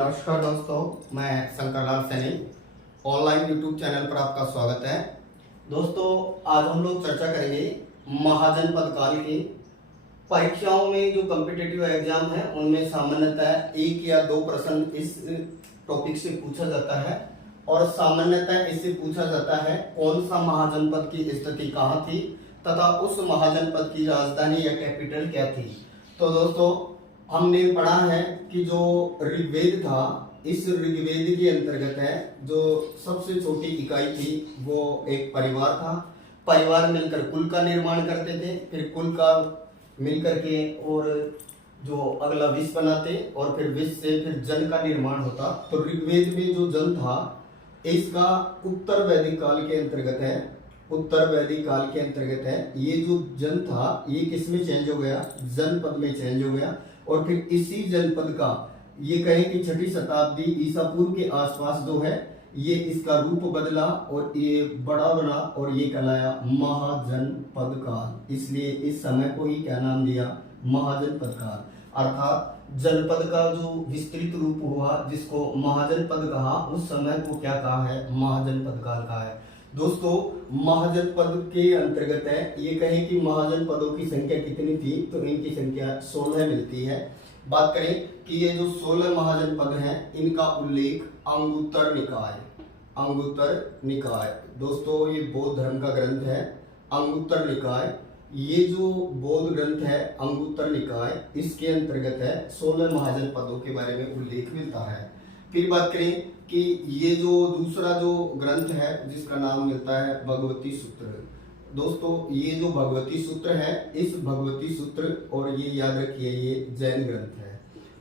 नमस्कार दोस्तों, मैं Shankar Lal Saini online YouTube channel पर आपका स्वागत है। दोस्तों, आज हम लोग चर्चा करेंगे महाजनपद काल की परीक्षाओं में। जो कॉम्पिटिटिव एग्जाम है उनमें सामान्यतः 1 या 2 प्रश्न इस टॉपिक से पूछा जाता है और सामान्यतः इससे पूछा जाता है कौन सा महाजनपद की स्थिति कहाँ थी तथा उस महाजनपद की राजधानी या कैपिटल क्या थी। तो दोस्तों, हमने पढ़ा है कि जो ऋग्वेद था, इस ऋग्वेद के अंतर्गत है जो सबसे छोटी इकाई थी वो एक परिवार था। परिवार मिलकर कुल का निर्माण करते थे, फिर कुल का मिलकर के और जो अगला विश्व बनाते और फिर विश्व से फिर जन का निर्माण होता। तो ऋग्वेद में जो जन था इसका उत्तर वैदिक काल के अंतर्गत है। उत्तर वैदिक काल के अंतर्गत है। ये जो जन था ये किस में चेंज हो गया? जनपद में चेंज हो गया और फिर इसी जनपद का ये कहें कि 6वीं शताब्दी ईसा पूर्व के आसपास जो है ये इसका रूप बदला और ये बड़ा बना और ये कहलाया महाजनपद काल। इसलिए इस समय को ही क्या नाम दिया? महाजनपद काल। अर्थात जनपद का जो विस्तृत रूप हुआ जिसको महाजनपद कहा, उस समय को क्या कहा है? महाजनपद काल कहा है। दोस्तों, महाजनपद के अंतर्गत है, ये कहें कि महाजनपदों की संख्या कितनी थी, तो इनकी संख्या 16 मिलती है। बात करें कि ये जो 16 महाजनपद हैं इनका उल्लेख अंगुत्तर निकाय, दोस्तों ये बौद्ध धर्म का ग्रंथ है अंगुत्तर निकाय। ये जो बौद्ध ग्रंथ है अंगुत्तर निकाय, इसके अंतर्गत है 16 महाजनपदों के बारे में उल्लेख मिलता है। फिर बात करें कि ये जो दूसरा जो ग्रंथ है जिसका नाम मिलता है भगवती सूत्र। दोस्तों, ये जो भगवती सूत्र है, इस भगवती सूत्र और ये याद रखिए ये जैन ग्रंथ है।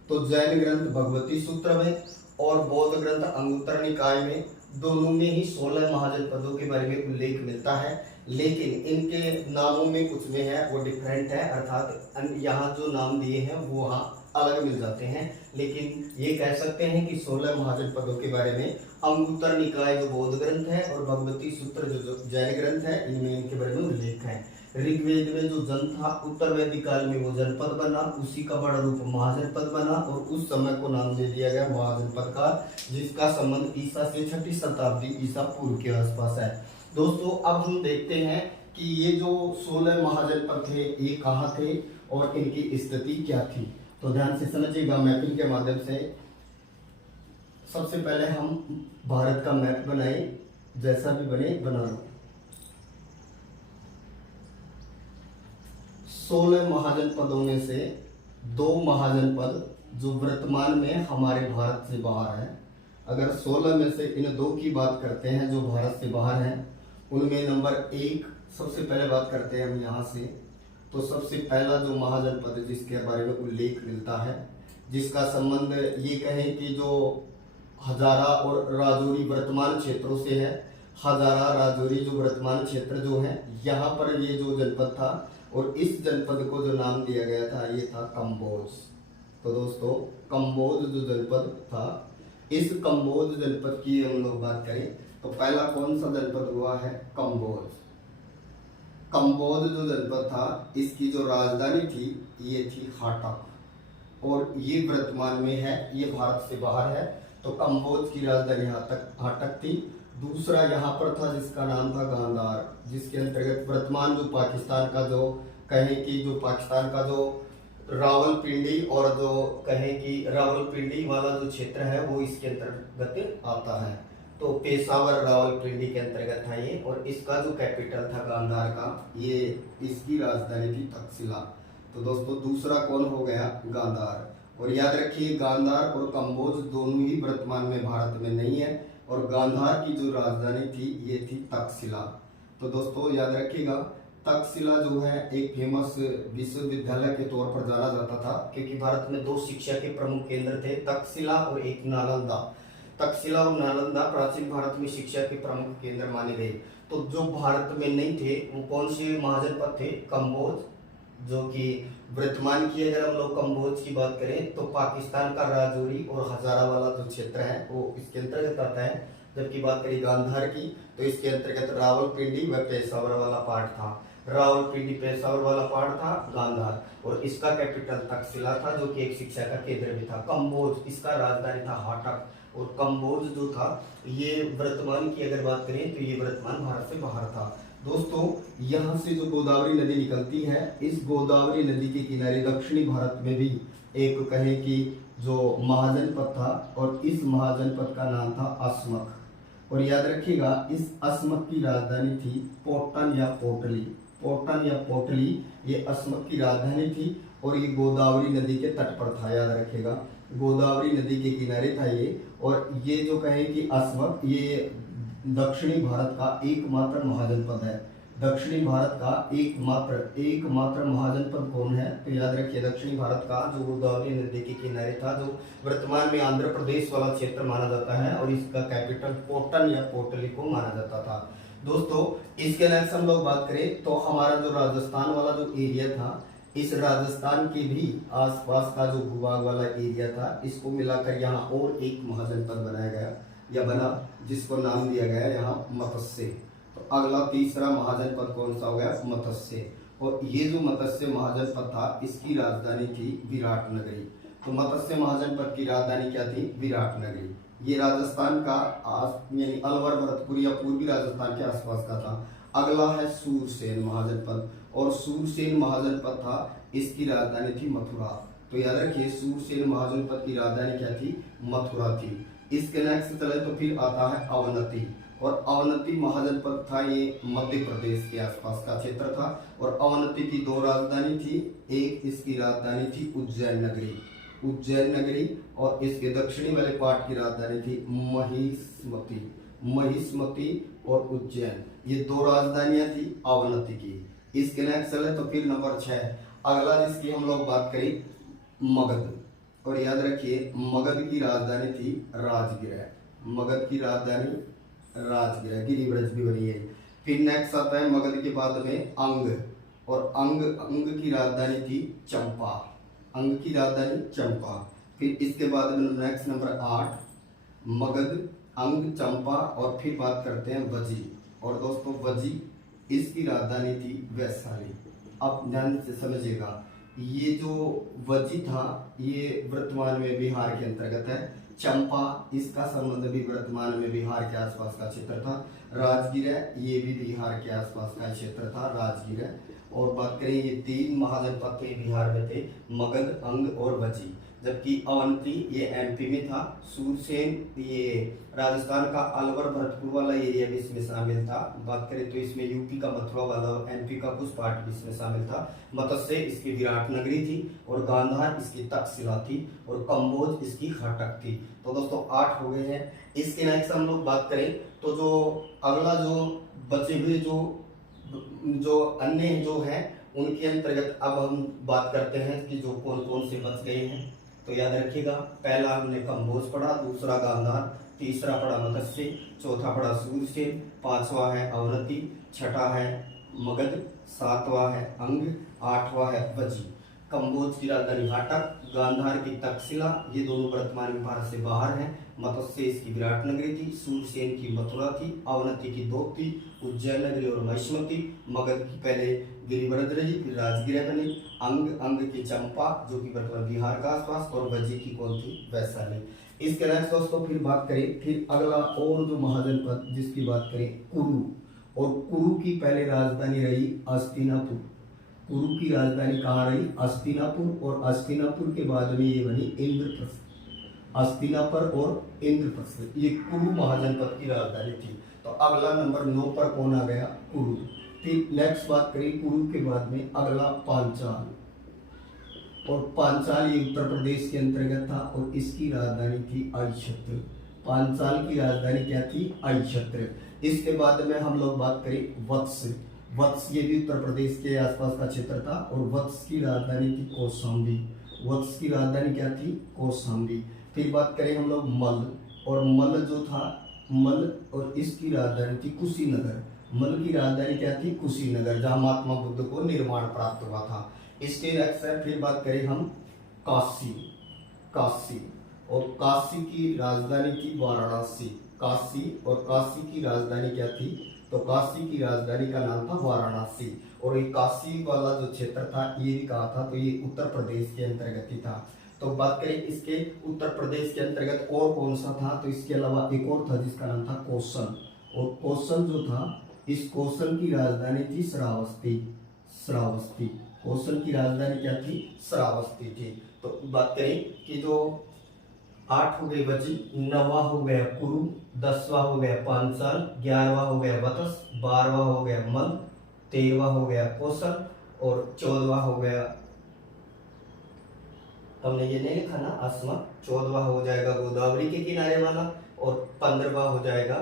तो जैन ग्रंथ भगवती सूत्र में और बौद्ध ग्रंथ अंगुत्तर निकाय में, दोनों में ही 16 महाजनपदों के बारे में उल्लेख मिलता है। लेकिन इनके नामों में कुछ में है वो डिफरेंट है, अर्थात यहाँ जो नाम दिए हैं वो वहाँ अलग मिल जाते हैं। लेकिन ये कह सकते हैं कि 16 महाजनपदों के बारे में अंगुत्तर निकाय जो बौद्ध ग्रंथ है और भगवती सूत्र जो जैन ग्रंथ है, इनमें इनके बारे में उल्लेख है। ऋग्वेद में जो जन था उत्तर वैदिक काल में वो जनपद बना, उसी का बड़ा रूप महाजनपद बना और उस समय को नाम दे दिया गया महाजनपद काल, जिसका संबंध ईसा से 6वीं शताब्दी ईसा पूर्व के आसपास है। दोस्तों, अब हम देखते हैं कि ये जो 16 महाजनपद थे ये कहाँ थे और इनकी स्थिति क्या थी। तो ध्यान से समझिएगा मैपिंग के माध्यम से। सबसे पहले हम भारत का मैप बनाए, जैसा भी बने बना लो। 16 महाजनपदों में से 2 महाजनपद जो वर्तमान में हमारे भारत से बाहर है। अगर 16 में से इन 2 की बात करते हैं जो भारत से बाहर हैं, उनमें नंबर 1 सबसे पहले बात करते हैं हम यहाँ से। तो सबसे पहला जो महाजनपद जिसके बारे में उल्लेख मिलता है, जिसका संबंध ये कहें कि जो हजारा और राजौरी वर्तमान क्षेत्रों से है। हजारा राजौरी जो वर्तमान क्षेत्र जो है, यहाँ पर ये जो जनपद था और इस जनपद को जो नाम दिया गया था ये था कम्बोज। तो दोस्तों, कम्बोज जो जनपद था, इस कम्बोज जनपद की हम लोग बात करें तो पहला कौन सा जनपद हुआ है? कम्बोज। कम्बोज जो जनपद था इसकी जो राजधानी थी ये थी हाटक और ये वर्तमान में है, ये भारत से बाहर है। तो कम्बोज की राजधानी हाटक थी। दूसरा यहाँ पर था जिसका नाम था गांधार, जिसके अंतर्गत वर्तमान जो पाकिस्तान का जो कहें कि जो पाकिस्तान का जो रावलपिंडी और जो कहें कि रावलपिंडी वाला जो क्षेत्र है वो इसके अंतर्गत आता है। तो पेशावर रावलपिंडी के अंतर्गत था ये और इसका जो कैपिटल था गांधार का, ये इसकी राजधानी थी तक्षशिला। तो दोस्तों, दूसरा कौन हो गया? गांधार। और याद रखिए गांधार और कम्बोज दोनों ही वर्तमान में भारत में नहीं है और गांधार की जो राजधानी थी ये थी तक्षशिला। तो दोस्तों याद रखिएगा, तक्षशिला जो है एक फेमस विश्वविद्यालय के तौर पर जाना जाता था, क्योंकि भारत में 2 शिक्षा के प्रमुख केंद्र थे, तक्षशिला और एक नालंदा। तक्षशिला और नालंदा प्राचीन भारत में शिक्षा के प्रमुख केंद्र माने गए। तो जो भारत में नहीं थे वो कौन से महाजनपद थे? कम्बोज, जो कि वर्तमान की अगर हम लोग कम्बोज की बात करें तो पाकिस्तान का राजौरी और हजारा वाला जो क्षेत्र है वो इसके अंतर्गत आता है। जबकि बात करें गांधार की तो इसके अंतर्गत रावलपिंडी व पेशावर वाला पार्ट था। रावलपिंडी पेशावर वाला पहाड़ था गांधार, और इसका कैपिटल तक्षशिला था जो कि एक शिक्षा का केंद्र भी था। कंबोज इसका राजधानी था हाटक, और कंबोज जो था ये वर्तमान की अगर बात करें तो ये वर्तमान भारत से बाहर था। दोस्तों यहाँ से जो गोदावरी नदी निकलती है, इस गोदावरी नदी के किनारे दक्षिणी भारत में भी एक कहें कि जो महाजनपद था, और इस महाजनपद का नाम था अस्मक। और याद रखिएगा इस अस्मक की राजधानी थी पोटन या पोटली। पोटन या पोटली ये अस्मक की राजधानी थी, और ये गोदावरी नदी के तट पर था। याद रखिएगा गोदावरी नदी के किनारे था ये। और ये जो कहें कि अस्मक ये दक्षिणी भारत का एकमात्र महाजनपद है। दक्षिणी भारत का एकमात्र महाजनपद कौन है? तो याद रखिए दक्षिणी भारत का जो गोदावरी नदी के किनारे था, जो वर्तमान में आंध्र प्रदेश वाला क्षेत्र माना जाता है, और इसका कैपिटल पोटन या पोटली को माना जाता था। दोस्तों इसके नेक्स्ट हम लोग बात करें तो हमारा जो राजस्थान वाला जो एरिया था, इस राजस्थान के भी आसपास का जो भूभाग वाला एरिया था, इसको मिलाकर यहाँ और एक महाजनपद बनाया गया या बना, जिसको नाम दिया गया यहाँ मत्स्य। तो अगला तीसरा महाजनपद कौन सा हो गया? मत्स्य। और ये जो मत्स्य महाजनपद था इसकी राजधानी थी विराटनगरी। तो मत्स्य महाजनपद की राजधानी क्या थी? विराटनगरी। ये राजस्थान का यानी अलवर भरतपुर या पूर्वी राजस्थान के आसपास का था। अगला है सूरसेन महाजनपद, और सूरसेन महाजनपद था इसकी राजधानी थी मथुरा। तो याद रखिए सूरसेन महाजनपद की राजधानी क्या थी? मथुरा थी। इसके नेक्स्ट चले तो फिर आता है अवनति, और अवनति महाजनपद था ये मध्य प्रदेश के आसपास का क्षेत्र था। और अवनति की दो राजधानी थी, एक इसकी राजधानी थी उज्जैन नगरी, और इसके दक्षिणी वाले पार्ट की राजधानी थी महिष्मति और उज्जैन। ये दो राजधानियां थी अवनति की। इसके नेक्स्ट चले तो फिर नंबर 6 अगला जिसकी हम लोग बात करें मगध। और याद रखिए मगध की राजधानी थी राजगिरह। मगध की राजधानी राजगिरह, गिरिब्रज भी बनी है। फिर नेक्स्ट आता है मगध के बाद में अंग, और अंग की राजधानी थी चंपा। अंग की राजधानी चंपा। फिर इसके बाद में नेक्स्ट नंबर 8 मगध, अंग, चंपा, और फिर बात करते हैं वजी। और दोस्तों वजी इसकी राजधानी थी वैशाली। अब ध्यान से समझिएगा ये जो वजी था ये वर्तमान में बिहार के अंतर्गत है। चंपा इसका संबंध भी वर्तमान में बिहार के आसपास का क्षेत्र था। राजगिरह ये भी बिहार के आसपास का क्षेत्र था राजगिरह। और बात करें ये 3 महाजनपद थे बिहार में थे, मगध, अंग और वजी। जबकि अवंती ये एमपी में था। सूरसेन ये राजस्थान का अलवर भरतपुर वाला एरिया भी इसमें शामिल था। बात करें तो इसमें यूपी का मथुरा वाला, एमपी का कुछ पार्ट भी इसमें शामिल था। मत्स्य इसकी विराटनगरी थी, और गांधार इसकी तक्षशिला थी, और कंबोज इसकी हाटक थी। तो दोस्तों 8 हो गए हैं। इसके नेक्स्ट हम लोग बात करें तो जो अगला जो बचे हुए जो अन्य जो है उनके अंतर्गत अब हम बात करते हैं कि जो कौन कौन से बच गए हैं। तो याद रखिएगा पहला हमने कंबोज पढ़ा, दूसरा गांधार, तीसरा पढ़ा मत्स्य, चौथा पढ़ा सूरसेन, 5वां है अवनति, 6ठा है मगध, 7वां है अंग, 8वां है वजी। कंबोज की राजधानी हाटक, गांधार की तक्षशिला, ये दोनों वर्तमान में भारत से बाहर हैं। मत्स्य इसकी विराटनगरी थी, सूरसेन की मथुरा थी, अवनति की 2 थी, उज्जैन नगरी और महिष्मति, मगध की पहले गिरिब्रज रही फिर राजगिरह बनी, अंग की चंपा जो कि वर्तमान बिहार का आसपास, और वजी की कौन थी? वैशाली। इसके नेक्स्ट दोस्तों फिर बात करें फिर अगला और जो महाजनपद जिसकी बात करें कुरु, और कुरु की पहले राजधानी रही अस्तिनापुर। कुरु की राजधानी कहाँ रही? अस्तिनापुर, और अस्तिनापुर के बाद में ये बनी इंद्रप्रस्थ। अस्तिनापुर और इंद्रप्रस्थ ये कुरु महाजनपद की राजधानी थी। तो अगला नंबर 9 पर कौन आ गया? कुरु। फिर नेक्स्ट बात करें कुरु के बाद में अगला पांचाल, और पांचाल ये उत्तर प्रदेश के अंतर्गत था, और इसकी राजधानी थी अक्षत्र। पांचाल की राजधानी क्या थी? अक्षत्र। इसके बाद में हम लोग बात करें वत्स। वत्स ये भी उत्तर प्रदेश के आसपास का क्षेत्र था, और वत्स की राजधानी थी कौशाम्बी। वत्स की राजधानी क्या थी? कौशाम्बी। फिर बात करें हम लोग मल्ल, और मल्ल जो था मल्ल, और इसकी राजधानी थी कुशीनगर। मल्ल की राजधानी क्या थी? कुशीनगर, जहां महात्मा बुद्ध को निर्माण प्राप्त हुआ था। इसके नेक्स्ट फिर बात करें हम काशी, और काशी की राजधानी थी वाराणसी। काशी, और काशी की राजधानी क्या थी? तो काशी की राजधानी का नाम था वाराणसी। और ये काशी वाला जो क्षेत्र था ये भी कहा था, तो ये उत्तर प्रदेश के अंतर्गत ही था। तो बात करें इसके उत्तर प्रदेश के अंतर्गत और कौन सा था, तो इसके अलावा एक और था जिसका नाम था कौशल। और कौशल जो था, इस कौशल की राजधानी थी श्रावस्ती। श्रावस्ती, कौशल की राजधानी क्या थी? श्रावस्ती थी। तो बात करें कि जो 8 हो गई बची, 9वां हो गया कुरु, 10वां हो गया पांचाल, 11वां हो गया वत्स, 12वां हो गया मल, 13वां हो गया कौशल और 14वां हो गया, हमने ये नहीं लिखा ना अस्मत, 14वां हो जाएगा गोदावरी के किनारे वाला और 15वां हो जाएगा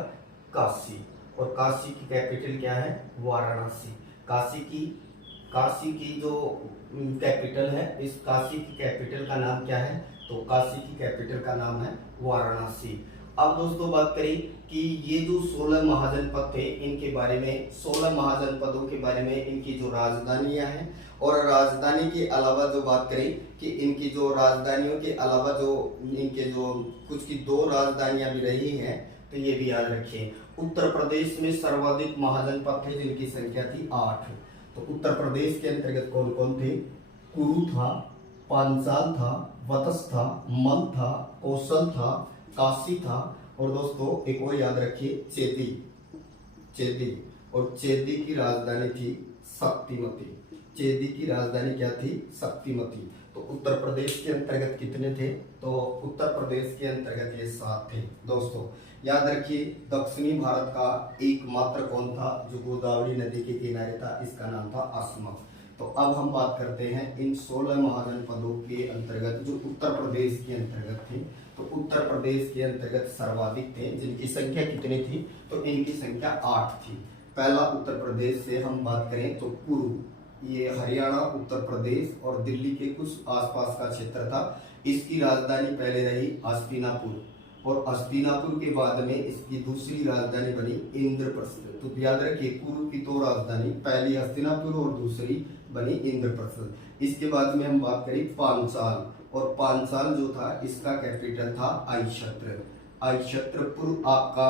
काशी। और काशी की कैपिटल क्या है? वाराणसी। काशी की जो कैपिटल है, इस काशी की कैपिटल का नाम क्या है? तो काशी की कैपिटल का नाम है वाराणसी। अब दोस्तों बात करें कि ये जो 16 महाजनपद थे, इनके बारे में, 16 महाजनपदों के बारे में, इनकी जो राजधानियां हैं, और राजधानी के अलावा जो बात करें कि इनकी जो राजधानियों के अलावा जो इनके जो कुछ की 2 राजधानियां भी रही हैं, तो ये भी याद रखिए। उत्तर प्रदेश में सर्वाधिक महाजनपद थे जिनकी संख्या थी 8। तो उत्तर प्रदेश के अंतर्गत कौन कौन थे? कुरु था, पांचाल था, वत्स था, मल था, कौशल था, काशी था, और दोस्तों एक और याद रखिए, चेदी। और चेदी की राजधानी थी शक्तिमती। चेदी की राजधानी क्या थी? शक्तिमती। तो उत्तर प्रदेश के अंतर्गत कितने थे? तो उत्तर प्रदेश के अंतर्गत ये 7 थे। दोस्तों याद रखिए, दक्षिणी भारत का एकमात्र कौन था जो गोदावरी नदी के किनारे था? इसका नाम था असमक। तो अब हम बात करते हैं इन 16 महाजनपदों के अंतर्गत जो उत्तर प्रदेश के अंतर्गत थे। तो उत्तर प्रदेश के अंतर्गत सर्वाधिक थे, जिनकी संख्या कितनी थी? तो इनकी संख्या 8 थी। पहला उत्तर प्रदेश से हम बात करें तो कुरु, ये हरियाणा, उत्तर प्रदेश और दिल्ली के कुछ आसपास का क्षेत्र था। इसकी राजधानी पहले रही हस्तिनापुर, और हस्तिनापुर के बाद में इसकी दूसरी राजधानी बनी इंद्रप्रस्थ। तो याद रखिए, कुरु की 2 राजधानी, पहली हस्तिनापुर और दूसरी बनी इंद्रप्रस्थ। इसके बाद में हम बात करें पांचाल, और पांचाल जो था इसका कैपिटल था आईक्षत्र। आईक्षत्रपुर आपका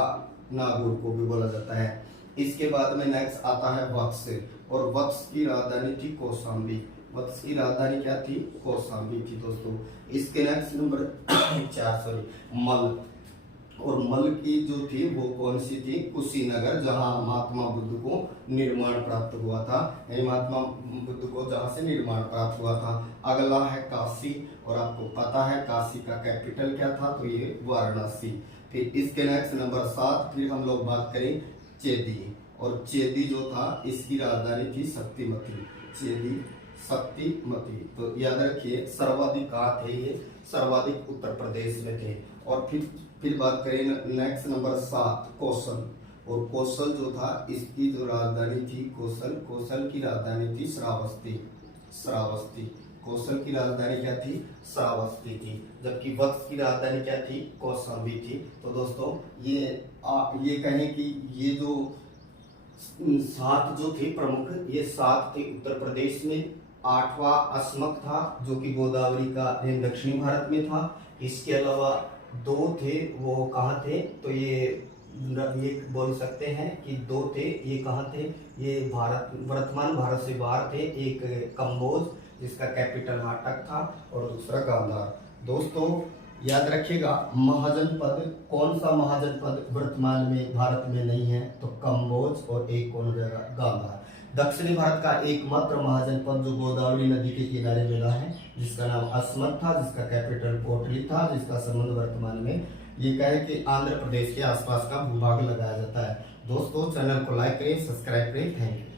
नागौर को भी बोला जाता है। इसके बाद में नेक्स्ट आता है वत्स, और वत्स की राजधानी थी कौशाम्बी। वत्स की राजधानी क्या थी? कौशाम्बी थी दोस्तों। इसके नेक्स्ट नंबर 4 मल, और मल की जो थी वो कौन सी थी? कुशीनगर, जहां महात्मा बुद्ध को निर्माण प्राप्त हुआ था। महात्मा बुद्ध को जहां से निर्माण प्राप्त हुआ था। अगला है काशी, और आपको पता है काशी का कैपिटल क्या था? तो ये वाराणसी। फिर इसके नेक्स्ट नंबर 7, फिर हम लोग बात करें चेदी, और चेदी जो था इसकी राजधानी थी शक्तिमती। चेदी, शक्तिमती। तो याद रखिए, सर्वाधिक कहाँ थे? ये सर्वाधिक उत्तर प्रदेश में थे। और फिर बात करें नेक्स्ट नंबर 7 कौशल, और कौशल जो था इसकी जो राजधानी थी कौशल की राजधानी थी श्रावस्ती। कौशल की राजधानी क्या थी? श्रावस्ती थी। जबकि वत्स की राजधानी क्या थी? कौशाम्बी थी। तो दोस्तों ये कहें कि ये जो 7 जो थे प्रमुख, ये 7 थे उत्तर प्रदेश में। 8वां असमक था जो कि गोदावरी का दक्षिणी भारत में था। इसके अलावा 2 थे, वो कहाँ थे? तो ये बोल सकते हैं कि 2 थे, ये कहाँ थे? ये वर्तमान भारत से बाहर थे। एक कंबोज जिसका कैपिटल हाटक था, और दूसरा गांधार। दोस्तों याद रखिएगा, महाजनपद, कौन सा महाजनपद वर्तमान में भारत में नहीं है? तो कंबोज, और एक कौन हो जाएगा? गांधार। दक्षिणी भारत का एकमात्र महाजनपद जो गोदावरी नदी के किनारे मिला है, जिसका नाम असमत था, जिसका कैपिटल कोटली था, जिसका संबंध वर्तमान में ये कहे कि आंध्र प्रदेश के आसपास का भूभाग लगाया जाता है। दोस्तों चैनल को लाइक करें, सब्सक्राइब करें। Thank you.